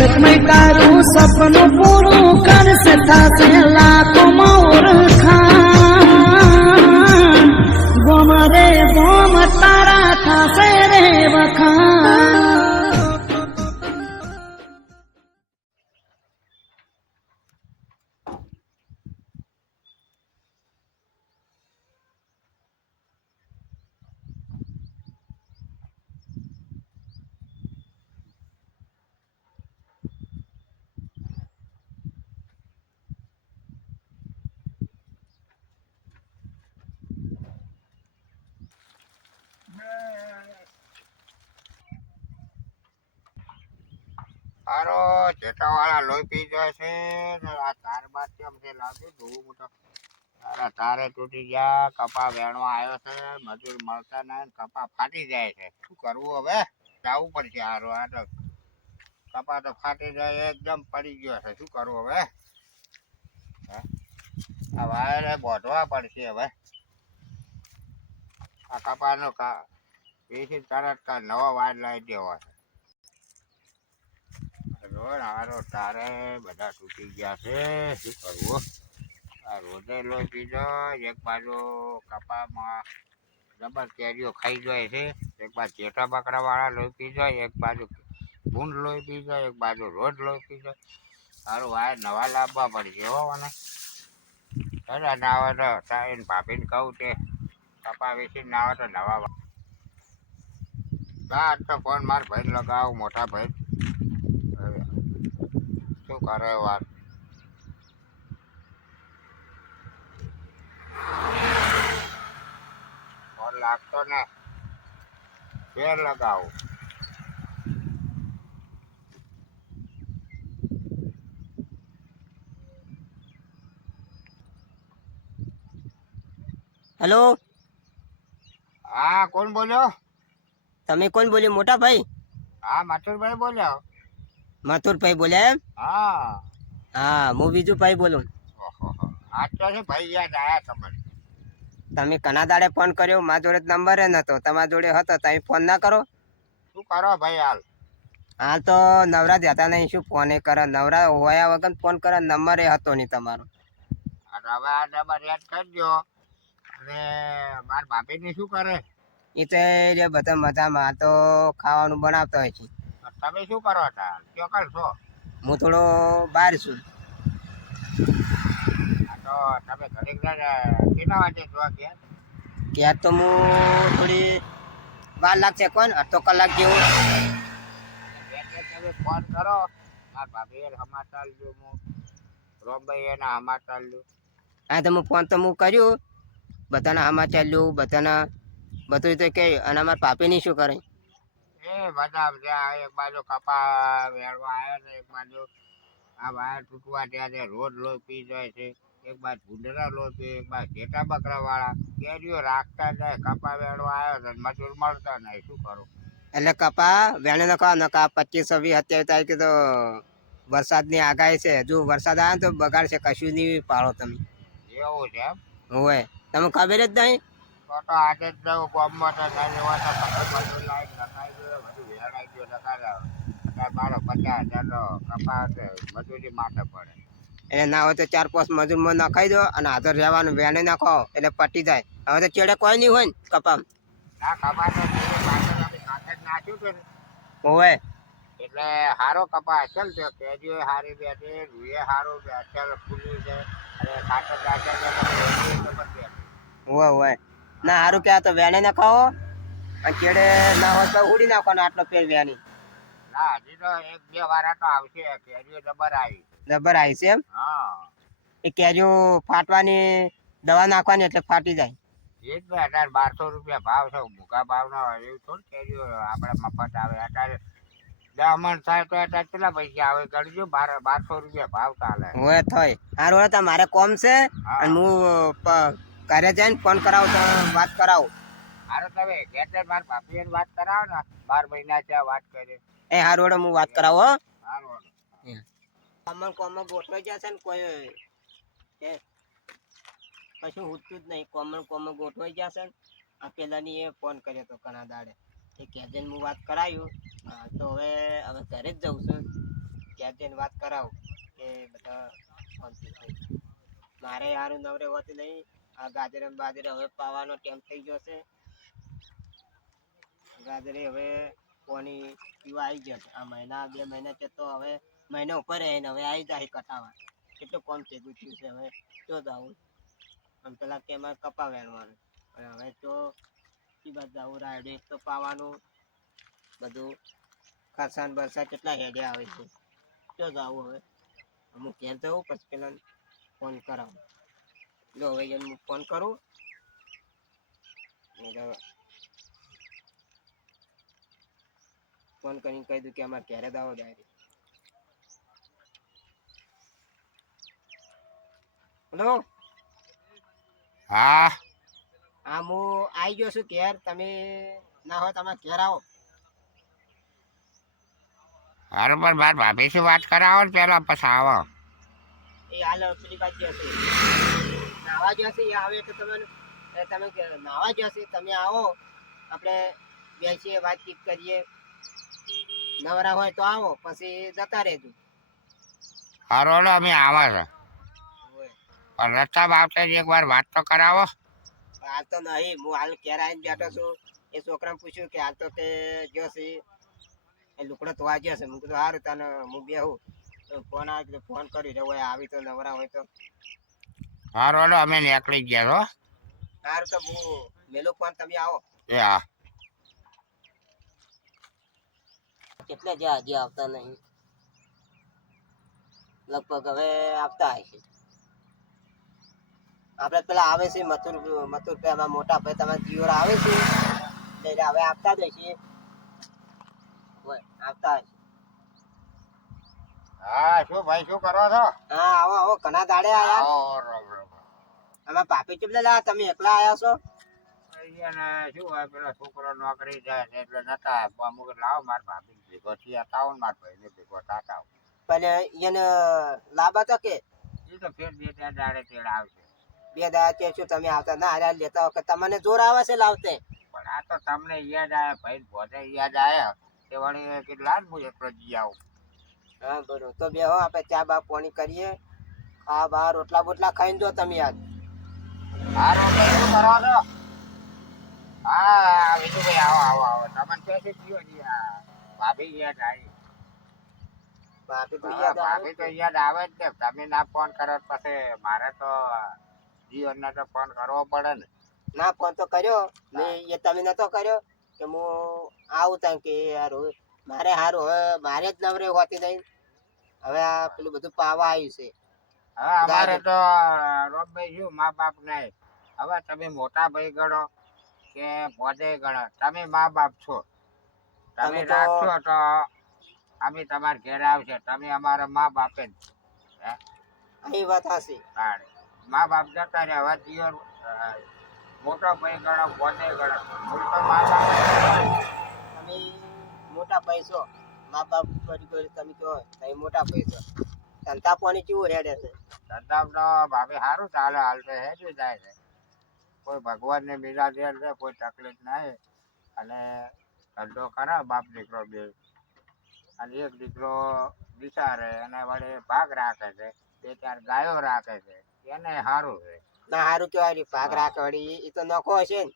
વર્ષમય તારું સપનું પૂરું કરશે થશે હારો ચેટાવાળા લોહી પી જાય છે. આ તાર બાદ કેમ છે લાગ્યું ધૂળ મોટો તારા તારે તૂટી ગયા, કપા વેણવા આવ્યો છે, મજૂર મળતા નહીં, કપા ફાટી જાય છે. શું કરવું હવે? જવું પડશે હારો, આ તો કપા તો ફાટી જાય, એકદમ પડી ગયો છે. શું કરવું હવે? આ વાયરે બોધવા પડશે હવે. આ કપાનો કા એથી તરત નવો વાયર લાવી દેવો છે. રોડ આરો તારે બધા તૂટી ગયા છે. શું કરવું આ રોડે લોહી પીધો, એક બાજુ કપામાં રબર કેરીઓ ખાઈ જાય છે. એક બાજુ ચેટા બકરા વાળા લોહી પી જાય, એક બાજુ ભૂંડ લોહી પી જાય, એક બાજુ રોડ લોહી પી જાય. સારું આ નવા લાવવા પડશે હો, મને. અરે ના આવે તો એને ભાભીને કહું તે. કપા વેચી ના આવે તો નવા ના તો ફોન માર ભાઈ લગાવ, મોટા ભાઈ. શું કરે વાત લાગતો ને ફેર લગાવું. હેલો? હા કોણ બોલ્યો? તમે કોણ બોલ્યો? મોટા ભાઈ હા માથુરભાઈ બોલ્યો. મથુરભાઈ બોલ્યા એમ? હા. હા હું બીજું ભાઈ બોલું આજ તો છે ભાઈ યાદ આયા તમે કના દાડે ફોન કર્યો? મારા જોડે નંબર નતો. તમારા જોડે હતો તમે ફોન ના કરો. શું કરો ભાઈ હાલ? હાલ તો નવરા જતા નહીં. શું ફોન કરે? નવરા હોયા વગર ફોન કરે? નંબર એ હતો નહીં તમારો. હવે આ ડબ્બા યાદ કરજો અને માર ભાભીને શું કરે? એ તો બધા મજામાં તો ખાવાનું બનાવતો હોય છે. તમે શું કરો હતા ચોકલ છો? હું થોડો બહાર છું. તો તમે ઘરે કેટલા વાગે છો ગયા ત્યાં તો હું થોડી વાર લાગશે કોણ? અડધો કલાક જેવું. તમે ફોન કરો. માર ભાભી સમાચાર લ્યો હું. રોમભાઈ એના સમાચાર લ્યો. હા તો હું ફોન તો હું કર્યું. બધાના સમાચાર લ્યું બધાના બધું તો કે અને અમારા પાપીની શું કરે? એ બધા ત્યાં એક બાજુ કપા વેરવા આવ્યો ને એક બાજુ આ વાયર તૂટવા ત્યાં છે રોડ લોહી પી જાય છે એક બાજુ ભૂંડરા લોહી પી એક બાજુ ઘેટા બકરા વાળા કેરીઓ રાખતા જાય કપા વેળવા આવ્યો છે મજૂર મળતા નહીં શું કરું? એટલે કપા વેણે ન કહો નકા પચીસો વીસ અત્યારે તારીખે તો વરસાદની આગાહી છે હજુ વરસાદ આવે ને તો બગાડશે કશું નહીં પાડો તમે. એવું છે એમ? હોય. તમે ખબર જ નહીં? તો તો આજે જ જવું ગામમાં તો નહીં લેવા તો બધું લાઈન લખાઈ ગયો બધું વેરાઈ ગયો લખાડ્યો અત્યારે મારો પચાસ હજારનો કપાસ મજૂરી માટે પડે. એટલે ના હોય તો ચાર પાંચ મજૂરમાં નખાઈ દો અને હાજર રહેવાનું વેણે નાખો એટલે પટી જાય. હવે તો ચેડે કોઈ નહીં હોય ને કપામ હોય એટલે હારો કપા અસલ છે કેરીઓ હારી બેઠી રૂએ હારું બે અસલ ફૂલી છે અને ખાતર હોય હોય ના સારું કે આ તો વેણે ખાઓ. અને કેડે ના હોય તો ઉડી નાખવાનો આટલો પેર વેણી. ના હજી તો એક બે વાર તો આવશે કેરીઓ ડબર આવી. ડબર આવી છે એમ? હા. એ કેરીઓ ફાટવાની દવા નાખવાની એટલે ફાટી જાય. એ જ ને અત્યારે બારસો રૂપિયા ભાવ છે મૂકા ભાવ ના હોય એવું થોડું કેરીઓ આપણે મફત આવે. અત્યારે દસ થાય તો અત્યારે કેટલા પૈસા આવે ગણજો બાર બારસો રૂપિયા ભાવ ચાલે. હોય થાય હારું તો મારે કોમ છે અને હું ઘરે જઈને ફોન કરાવો તો વાત કરાવો. હારો તમે ઘેર માર ભાભી વાત કરાવો ને. બાર મહિના છે વાત કરે. એ હારો હોય હું વાત કરાવો હો. સારું કોમન કોમન ગોઠવાઈ જશે ને કોઈ એ. કશું ઉઠતું જ નહીં. કોમન કોમન ગોઠવાઈ જશે ને. આ પેલાની એ ફોન કર્યો તો ઘણા દાડે. એ કેજન હું વાત કરાયું. હા, તો હવે હવે ઘરે જ જઉં છું. જઈને વાત કરાવું. કે બધા મારે યારું નવરે હોતી નહીં. આ ગાજર બાજર હવે પાવાનો ટાઈમ થઈ ગયો છે. ગાજરે હવે કોની પીવા આવી ગયો આ મહિના, બે મહિના છે તો હવે મહિના ઉપર રહીને હવે આવી જાય કટાવા. કેટલું કોમ છે થયું છે હવે? જો જાવું આમ પેલા કેમાં કપા પણ હવે તો એ બાદ જાવું રાયડે તો પાવાનું. બધું ખરસાન બરસા કેટલા હેડે આવે છે. જો જાવું હવે, અમુક ઘેર જવું પછી પેલા ફોન કરાવું. જો હવે એને હું ફોન કરું ફોન કરીને કહી દઉં કે અમારે ક્યારે દાવો ડાયરી. હલો? હા. હા હું આવી ગયો છું ઘેર. તમે ના હોય તમારે ઘેર આવો. બરોબર માર ભાભી શું વાત કરાવો ને? પેલા પછી આવો. એ હાલ પેલી બાજુ જશે નાવા જશે એ આવે તો તમે તમે નાવા નાવા છે તમે આવો આપણે બેસીએ વાતચીત કરીએ. નવરા હોય તો આવો પછી જતા રહેજો. હરોલો અમે આવા છે. પણ રસ્તા બાપતે એક વાર વાત તો કરાવો. હાલ તો નહીં હું હાલ ઘેર આવીને બેઠો છું. એ છોકરાને પૂછ્યું કે હાલ તો તે જશે એ લુકડો તો વાગ્યો છે. હું કીધું સારું તને હું બેહું. ફોન આવે એટલે ફોન કરી રહ્યો હોય આવી તો નવરા હોય તો. હરોલો અમે નીકળી ગયા છો. હાર તો હું મેલો ફોન તમે આવો. એ હા. કેટલા જ્યાં હજી આવતા નહીં? લગભગ હવે આવતા હશે. આપણે પેલા આવે છે મથુર મથુર પેલા મોટા ભાઈ તમારા જીવર આવે છે. એટલે હવે આપતા જ હશે. આવતા હશે. હા શું ભાઈ શું કરો છો? હા આવો આવો ઘણા દાડે આયા. આમાં પાપી ચૂપલે લા તમે એકલા આયા છો? શું હોય પેલા છોકરો નોકરી જાય છે એટલે નતા અમુક લાવો માર ભાભી ભેગો થયા તાવ માર ભાઈને ભેગો થતા પણ એને લાબા તો કે? એ તો ફેર બે ત્યાં દાડે તેડ આવશે. બે દાડા કે શું તમે આવતા ના હારે લેતા વખત તમને જોર આવે છે લાવતે? પણ આ તો તમને યાદ આવે ભાઈ ભોજે યાદ આવ્યા તે વળી કેટલા જ મુજબ પ્રજી આવું. હા બરોબર. તો બે હો આપણે ચા બા પાણી કરીએ. હા બા રોટલા બોટલા ખાઈને જો તમે આજ. આ રોટલા શું કરો છો? હા વિજુભાઈ આવો આવો આવો. તમને ક્યાંથી થયો જી આ ભાભી યાદ આવી. ભાભી તો યાદ ભાભી તો યાદ આવે જ ને. તમે ના ફોન કરો પછી મારે તો જીવનને તો ફોન કરવો પડે ને. ના ફોન તો કર્યો. નહીં એ તમે નતો કર્યો કે હું આવું તાં કે યાર મારે હારું હવે મારે જ નવરે હોતી નહીં. હવે આ પેલું બધું પાવા આવ્યું છે. હવે અમારે તો રોબભાઈ શું મા બાપ નહીં? હવે તમે મોટા ભાઈ ગણો કે પોતે ગણો? તમે મા બાપ છો. તમે રાખશો તો અમે તમારા ઘેર આવશે. તમે અમારા મા બાપે જ. અહીં વાત હશે. મા બાપ જતા રહ્યા હવે જીઓ મોટો ભાઈ ગણો પોતે ગણો. મૂળ તો મા બાપ તમે મોટા પૈસો. મા બાપ કરી કરી તમે કહો તમે મોટા પૈસો. ધંધા પાણી કેવું હેડે છે? ધંધા ભાભી સારું ચાલે હાલ તો હેઠી જાય છે. કોઈ ભગવાનને બીજા દેર છે કોઈ તકલીફ નહીં. અને ધંધો કરે બાપ દીકરો બે. અને એક દીકરો વિચારે અને વડે ભાગ રાખે છે. બે ચાર ગાયો રાખે છે. એને સારું છે. ના સારું કેવાય ભાગ રાખે વળી એ તો નખો છે ને.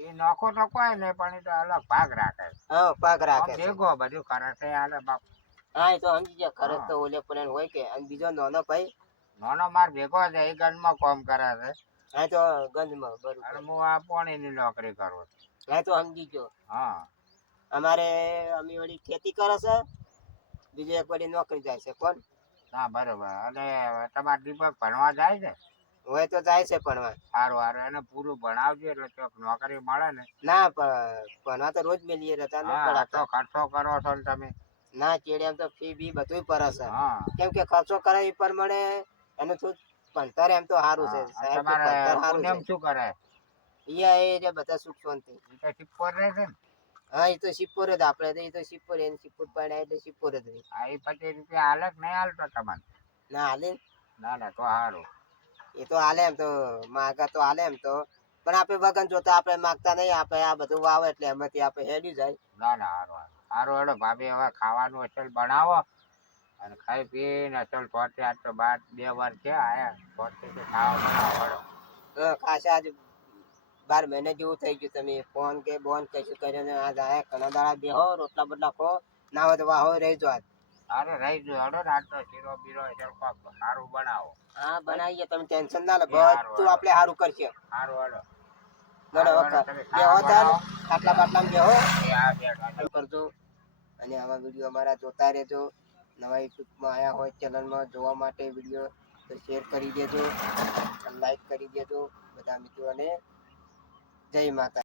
એ નોખો તો કોઈ નહીં પણ એ તો અલગ ભાગ રાખે હા ભાગ રાખે ભેગો બધું કરે છે હાલે બાપ. હા એ તો સમજી જાય ખરે તો ઓલે પણ હોય કે અને બીજો નાનો ભાઈ? નાનો માર ભેગો છે એ ગનમાં કામ કરે છે. હા તો ગંજમાં અને બરોબર હું આ પોણીની નોકરી કરું છું. હા તો સમજી ગયો. હા. અમારે અમે વળી ખેતી કરે છે બીજો એક વળી નોકરી જાય છે. કોણ? હા બરોબર. અને તમારા દીપક ભણવા જાય છે? હોય તો જાય છે ભણવા સારું સારું એને પૂરું ભણાવજો એટલે ચોક નોકરી મળે ને. ના ભણવા તો રોજ મેલીએ રહેતા ને તો ખર્ચો કરો છો ને તમે. ના ચેડે તો ફી બી બધું છે. કેમ કે ખર્ચો કરે એ પ્રમાણે એનું થોડું ભણતર એમ તો સારું છે. સાહેબ તમારે ભણતર સારું એમ શું કરે? અહીંયા એ બધા સુખ શાંતિ. તો સિક્કોર રહે છે હા એ તો શિવપુર જ આપણે તો એ તો શિવપુર એને શિવપુર પડ્યા એટલે શિવપુર જ રહે. આ એ પચીસ રૂપિયા હાલક નહીં હાલતો તમારે? ના હાલે ના. ના તો સારું એ તો હાલે એમ તો માગા તો હાલે એમ તો. પણ આપણે વગન જોતા આપણે માગતા નહીં આપણે આ બધું વાવે એટલે એમાંથી આપણે હેડી જાય. ના ના હારો સારું હેડો ભાભી હવે ખાવાનું અસલ બનાવો અને ખાઈ પીને અસલ પોતે આજ તો બાર બે વાર છે આયા પોતે તો ખાવા બનાવો ખાસા આજ બાર મહિને જેવું થઈ ગયું તમે ફોન કે બોન કશું કરીને આજ આયા ઘણા દાડા બેહો રોટલા બોટલા ખો ના હોય તો વાહો રહી જો આજ. અરે રહી જો હડો ને આજ તો શીરો બીરો એટલે સારું બનાવો. હા બનાવીએ તમે ટેન્શન ના લો. બધું આપણે સારું કરશે. સારું બરાબર હારું, તમે બેહો તાર ખાટલા બાટલા બેહો. કરજો. અને આવા વીડિયો અમારા જોતા રહેજો. નવા યુટ્યુબમાં આવ્યા હોય ચેનલમાં જોવા માટે વીડિયો તો શેર કરી દેજો. લાઈક કરી દેજો. બધા મિત્રોને. જય માતા.